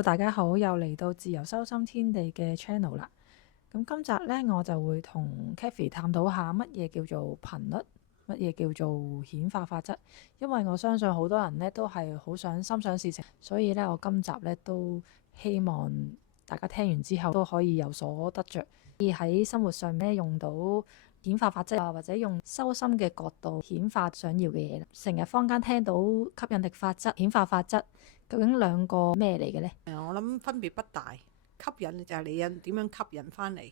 Hello，大家好，又嚟到自由修心天地嘅 channel 啦。咁今集呢，我就會同 Kathy 探討下乜嘢叫做頻率，乜嘢叫做顯化法則。因為我相信好多人呢都係好想心想事成，所以呢，我今集呢都希望大家聽完之後都可以有所得着，可以喺生活上面用到顯化法則啊，或者用修心嘅角度顯化想要嘅嘢。成日坊間聽到吸引力法則、顯化法則，究竟兩個咩嚟嘅呢？我諗分別不大。吸引就係你點樣吸引翻嚟，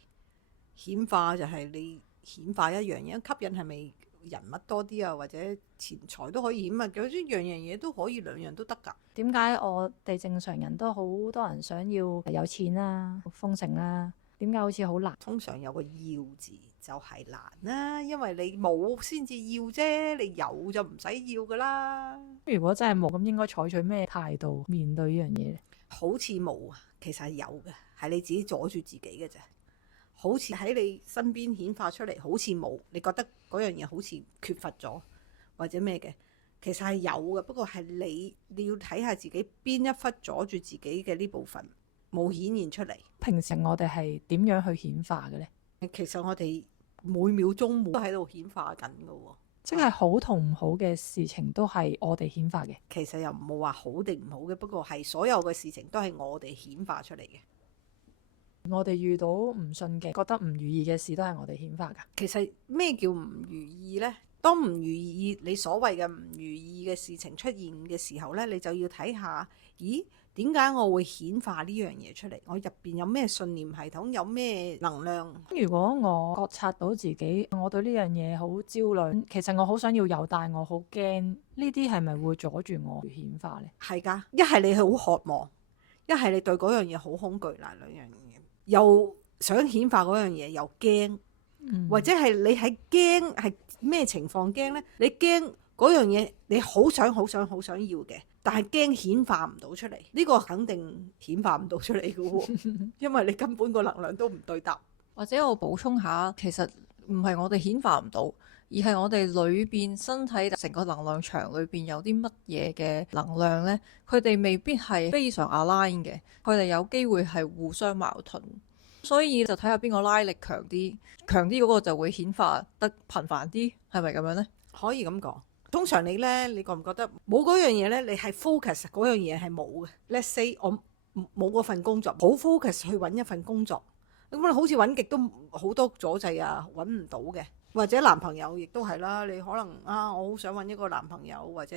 顯化就係你顯化一樣嘢。吸引係咪人物多啲啊，或者錢財都可以顯啊？有啲樣嘢都可以，兩樣都得㗎。點解我哋正常人都好多人想要有錢啦、豐盛啦？點解好似好難？通常有個要字就係難啦，因為你冇先至要啫，你有就唔使要㗎啦。如果真係冇，咁應該採取咩態度面對呢樣嘢呢？好似冇啊，其實係有嘅，係你自己阻住自己嘅啫。好似喺你身邊顯化出嚟，好似冇，你覺得嗰樣嘢好似缺乏咗或者咩嘅，其實係有嘅。不過係你要睇下自己邊一忽阻住自己嘅呢部分冇顯現出嚟。平時我哋係點樣去顯化嘅呢？其實我哋每秒鐘都喺度顯化緊㗎喎。即係好同唔好嘅事情都係我哋顯化嘅。其實又冇話好定唔好嘅，不過係所有嘅事情都係我哋顯化出嚟嘅。我哋遇到唔順嘅、覺得唔如意嘅事，都係我哋顯化㗎。其實咩叫唔如意呢？當唔如意，你所謂嘅唔如意嘅事情出現嘅時候呢，你就要睇下，咦？點解我會顯化呢樣嘢出嚟？我入邊有咩信念系統，有咩能量？如果我覺察到自己，我對呢樣嘢好焦慮，其實我好想要有，但係我好驚，呢啲係咪會阻住我顯化呢？係㗎，一係你係好渴望，一係你對嗰樣嘢好恐懼嗱，兩樣嘢又想顯化嗰樣嘢，又驚，或者係你係驚係咩情況驚呢？你驚嗰樣嘢你好想好想好想要嘅，但係驚顯化唔到出嚟，呢個肯定顯化唔到出嚟嘅喎，因為你根本個能量都唔對答。或者我補充下，其實唔係我哋顯化唔到，而係我哋裏邊身體成個能量場裏邊有啲乜嘢嘅能量呢？佢哋未必係非常 align 嘅，佢哋有機會係互相矛盾，所以就睇下邊個拉力強啲，強啲嗰個就會顯化得頻繁啲，係咪咁樣呢？可以咁講。通常你呢，你覺唔覺得冇嗰樣嘢呢？你係 focus 嗰樣嘢係冇嘅。Let's say 我冇嗰份工作，好 focus 去揾一份工作，咁好似揾極都好多阻滯啊，揾唔到嘅。或者男朋友亦都係啦，你可能我好想揾一個男朋友或者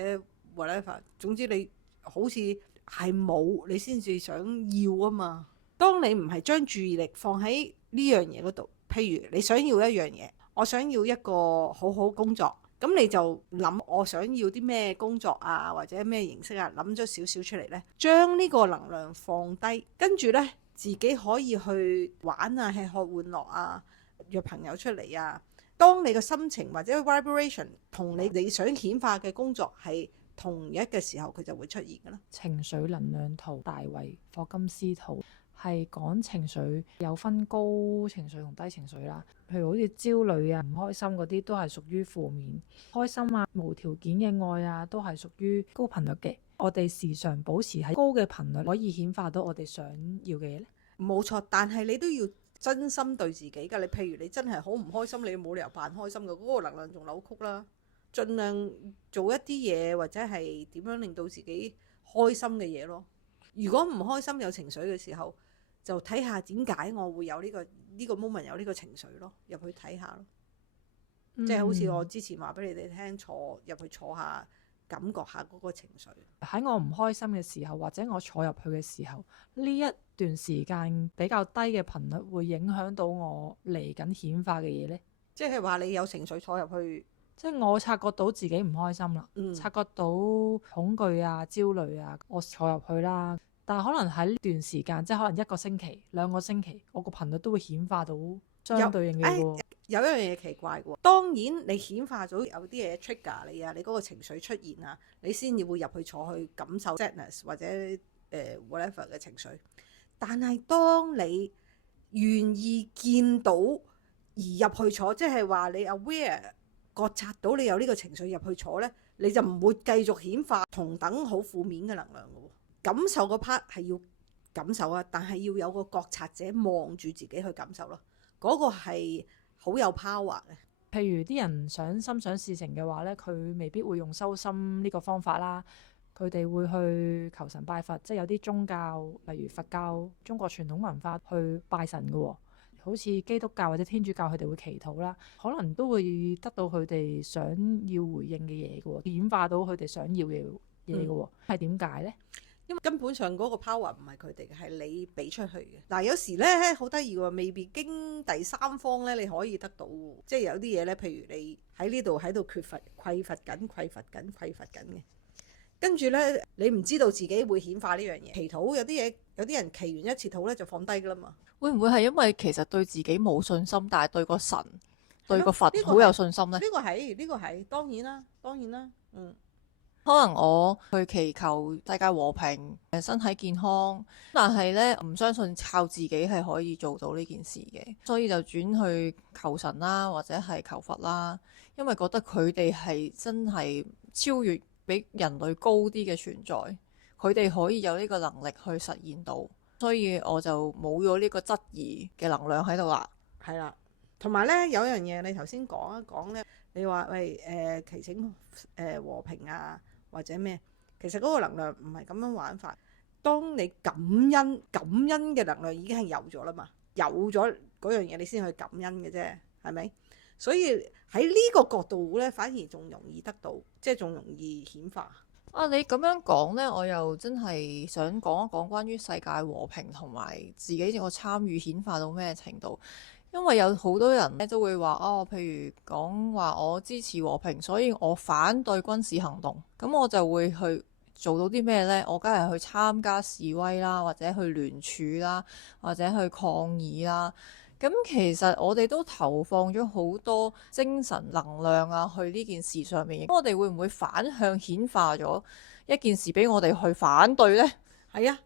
whatever，總之你好似係冇，你先至想要啊嘛。當你唔係將注意力放喺呢樣嘢嗰度，譬如你想要一樣嘢，我想要一個好好工作。咁你就諗我想要啲咩工作啊，或者咩形式啊，諗咗少少出嚟呢，將呢個能量放低，跟住呢，自己可以去玩啊，吃喝玩樂啊，約朋友出嚟啊。當你嘅心情或者 vibration 同你想顯化嘅工作係同一嘅時候，佢就會出現㗎啦。情緒能量圖大衛霍金斯圖係講情緒有分高情緒同低情緒啦。譬如好似焦慮啊、唔開心嗰啲都係屬於負面，開心啊、無條件嘅愛啊都係屬於高頻率嘅。我哋時常保持喺高嘅頻率，可以顯化到我哋想要嘅嘢咧。冇錯，但係你都要真心對自己㗎。你譬如你真係好唔開心，你冇理由扮開心㗎，嗰個能量仲扭曲啦。盡量做一啲嘢，或者係點樣令到自己開心嘅嘢咯。如果唔開心有情緒嘅時候，就睇下點解我會有呢個 moment 有呢個情緒咯，入去睇下咯。即係好似我之前話俾你哋聽，入去坐下，感覺下嗰個情緒。喺我唔開心嘅時候，或者我坐入去嘅時候，呢一段時間比較低嘅頻率會影響到我嚟緊顯化嘅嘢呢？即係話你有情緒坐入去，即係我察覺到自己唔開心啦，察覺到恐懼啊、焦慮啊，我坐入去啦。但係可能喺呢段時間，即係可能1個星期、2個星期，我個頻率都會顯化到相對應嘅喎。有一樣嘢奇怪喎，當然你顯化咗有啲嘢 trigger 你啊，你嗰個情緒出現啊，你先至會入去坐去感受 sadness 或者whatever 嘅情緒。但係當你願意見到而入去坐，即係話你 aware 覺察到你有呢個情緒入去坐呢，你就唔會繼續顯化同等好負面嘅能量嘅喎。感受嗰 part 係要感受啊，但係要有個覺察者望住自己去感受咯，嗰個係好有 power 嘅。譬如啲人想心想事成嘅話咧，佢未必會用修心呢個方法啦，佢哋會去求神拜佛，即係有啲宗教，例如佛教、中國傳統文化去拜神嘅喎，好似基督教或者天主教佢哋會祈禱啦，可能都會得到佢哋想要回應嘅嘢嘅喎，顯化到佢哋想要嘅嘢嘅喎，係點解咧？因為根本上嗰個 power 唔係佢哋嘅，係你俾出去嘅。嗱，有時咧好得意喎，未必經第三方咧你可以得到，即係有啲嘢咧，譬如你喺呢度匱乏緊嘅，跟住咧你唔知道自己會顯化呢樣嘢。祈禱有啲嘢，有啲人祈完一次禱咧就放低噶啦嘛。會唔會係因為其實對自己冇信心，但係對個神、對個佛呢個好有信心呢？呢個係當然啦，可能我去祈求世界和平、身體健康，但係咧唔相信靠自己係可以做到呢件事嘅，所以就轉去求神啦，或者係求佛啦，因為覺得佢哋係真係超越比人類高啲嘅存在，佢哋可以有呢個能力去實現到，所以我就冇咗呢個質疑嘅能量喺度啦。係啦。同埋咧有樣嘢你頭先講一講咧，你話喂祈請和平啊或者咩，其實嗰個能量唔係咁樣玩法。當你感恩嘅能量已經係有咗啦嘛，有咗嗰樣嘢你先去感恩嘅啫，係咪？所以喺呢個角度咧，反而仲容易得到，即係仲容易顯化。啊，你咁樣講呢，我又真係想講一講關於世界和平同埋自己個參與顯化到咩程度。因為有好多人咧都會話哦，譬如講話我支持和平，所以我反對軍事行動。咁我就會去做到啲咩呢？我梗係去參加示威啦，或者去聯署啦，或者去抗議啦。咁其實我哋都投放咗好多精神能量啊，去呢件事上面。咁我哋會唔會反向顯化咗一件事俾我哋去反對呢？係啊。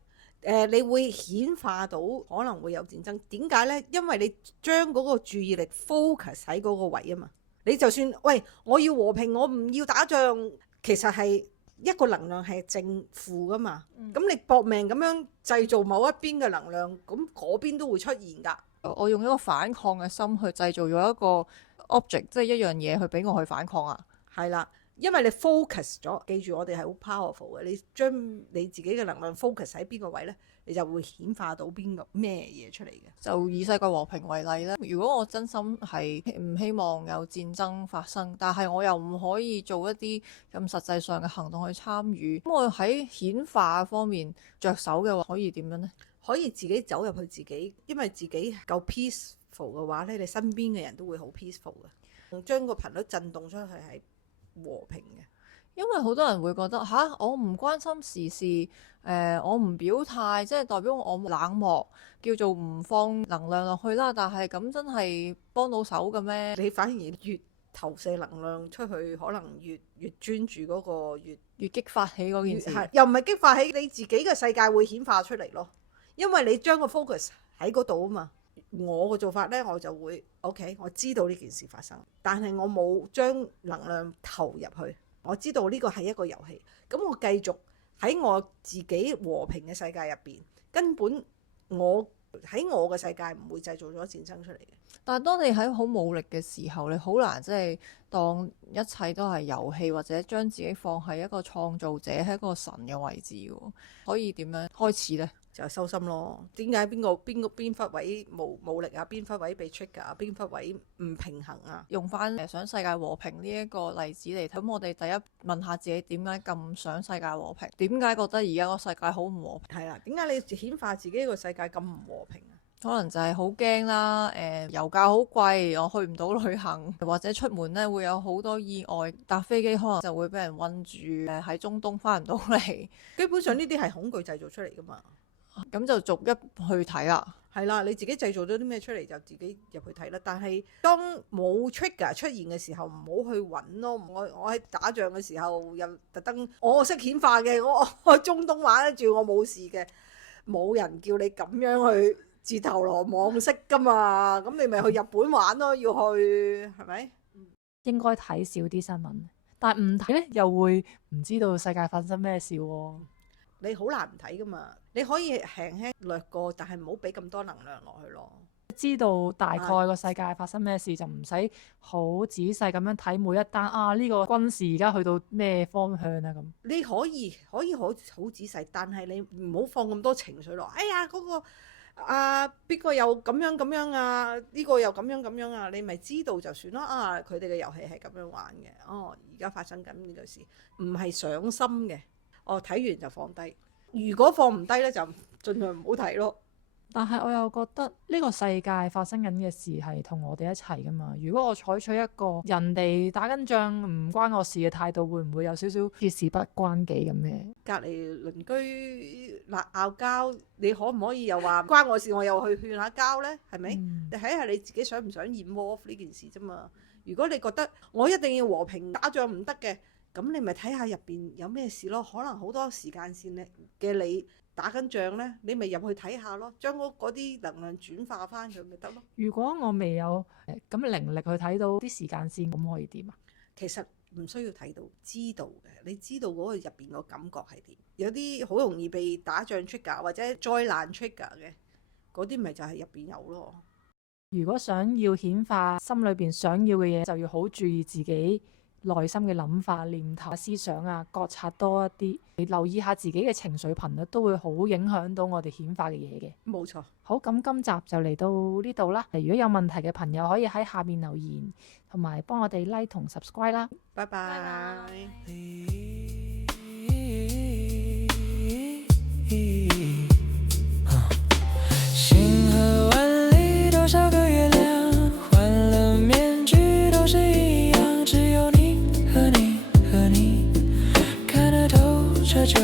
你會顯化到可能會有戰爭，點解呢？因為你將嗰個注意力 focus 喺嗰個位啊嘛。你就算喂，我要和平，我唔要打仗，其實係一個能量係正負噶嘛。咁你搏命咁樣製造某一邊嘅能量，咁嗰邊都會出現㗎。我用一個反抗嘅心去製造咗一個 object，即係一樣嘢去俾我去反抗啊。係啦。因為你 focus 咗，記住我哋係好 powerful 嘅。你將你自己嘅能量 focus 喺邊個位呢，你就會顯化到邊個咩嘢出嚟嘅。就以世界和平為例咧，如果我真心係唔希望有戰爭發生，但係我又唔可以做一啲咁實際上嘅行動去參與，咁我喺顯化方面着手嘅話，可以點樣呢？可以自己走入去自己，因為自己夠 peaceful 嘅話咧，你身邊嘅人都會好 peaceful 嘅。將個頻率震動出去係和平嘅。因為好多人會覺得吓，我唔關心時事，我唔表態，即係代表我冷漠，叫做唔放能量落去啦。但係咁真係幫到手嘅咩？你反而越投射能量出去，可能越專注嗰個越激發起嗰件事，又唔係激發起你自己嘅世界會顯化出嚟咯。因為你將個 focus 喺嗰度啊嘛。我嘅做法呢，我就會 OK， 我知道呢件事發生，但係我冇將能量投入去。我知道呢個係一個遊戲，咁我繼續喺我自己和平嘅世界入邊，根本我喺我嘅世界唔會製造咗戰爭出嚟嘅。但係當你喺好武力嘅時候，你好難即係當一切都係遊戲，或者將自己放喺一個創造者，喺一個神嘅位置喎。可以點樣開始呢？就係收心咯。點解邊忽位冇力啊？邊忽位被 trigger 啊？邊忽位唔平衡啊？用翻想世界和平呢一個例子嚟睇，咁我哋第一問下自己點解咁想世界和平？點解覺得而家個世界好唔和平？係啦，點解你顯化自己個世界咁唔和平啊？可能就係好驚啦，油價好貴，我去唔到旅行，或者出門咧會有好多意外，搭飛機可能就會俾人韞住，喺中東翻唔到嚟。基本上呢啲係恐懼製造出嚟噶嘛。咁就逐一去睇啦。係啦，你自己製造咗啲咩出嚟就自己入去睇啦。但係當冇 trigger 出現嘅時候，唔好去揾咯。我喺打仗嘅時候又特登，我識顯化嘅，我中東玩得住，我冇事嘅。冇人叫你咁樣去自投羅網式噶嘛。咁你咪去日本玩咯，要去係咪？應該睇少啲新聞，但係唔睇咧又會唔知道世界發生咩事喎。你好難唔睇噶嘛。你可以輕輕略過，但係唔好俾咁多能量落去咯。知道大概個世界發生咩事，就唔使好仔細咁樣睇每一單啊。呢個軍事而家去到咩方向啊？咁你可以好仔細，但係你唔好放咁多情緒落。哎呀，嗰個邊個又咁樣啊？呢個又咁樣啊？你咪知道就算啦。啊，佢哋嘅遊戲係咁樣玩嘅。哦，而家發生緊呢個事，唔係上心嘅。哦，睇完就放低。如果放唔低呢，就盡量唔好睇咯。但係我又覺得呢個世界發生緊嘅事係同我哋一齊噶嘛。如果我採取一個人哋打緊仗唔關我事嘅態度，會唔會有少少事事不關己咁嘅？隔離鄰居拗交，你可唔可以又話關我事，我又去勸下交呢？係咪？你睇下你自己想唔想 involve 呢件事啫嘛。如果你覺得我一定要和平打仗唔得嘅，咁你咪睇下入邊有咩事咯。可能好多時間線嘅你打緊仗呢，你咪入去睇下咯，將嗰啲能量轉化翻佢咪得咯。如果我未有咁靈力去睇到啲時間線，咁可以點啊？其實唔需要睇到，知道嘅，你知道嗰個入邊個感覺係點。有啲好容易被打仗 trigger 或者災難 trigger 嘅，嗰啲咪就係入邊有咯。如果想要顯化心裏邊想要嘅嘢，就要好注意自己內心嘅諗法、念頭、思想啊，覺察多一啲，你留意下自己嘅情緒頻率，都會好影響到我哋顯化嘅嘢嘅。冇錯。好，咁今集就嚟到呢度啦。如果有問題嘅朋友，可以喺下面留言，同埋幫我哋 like 同 subscribe 啦。拜拜。星河万里，多少個月亮，換了面具都是一樣，只有你和你看得透這就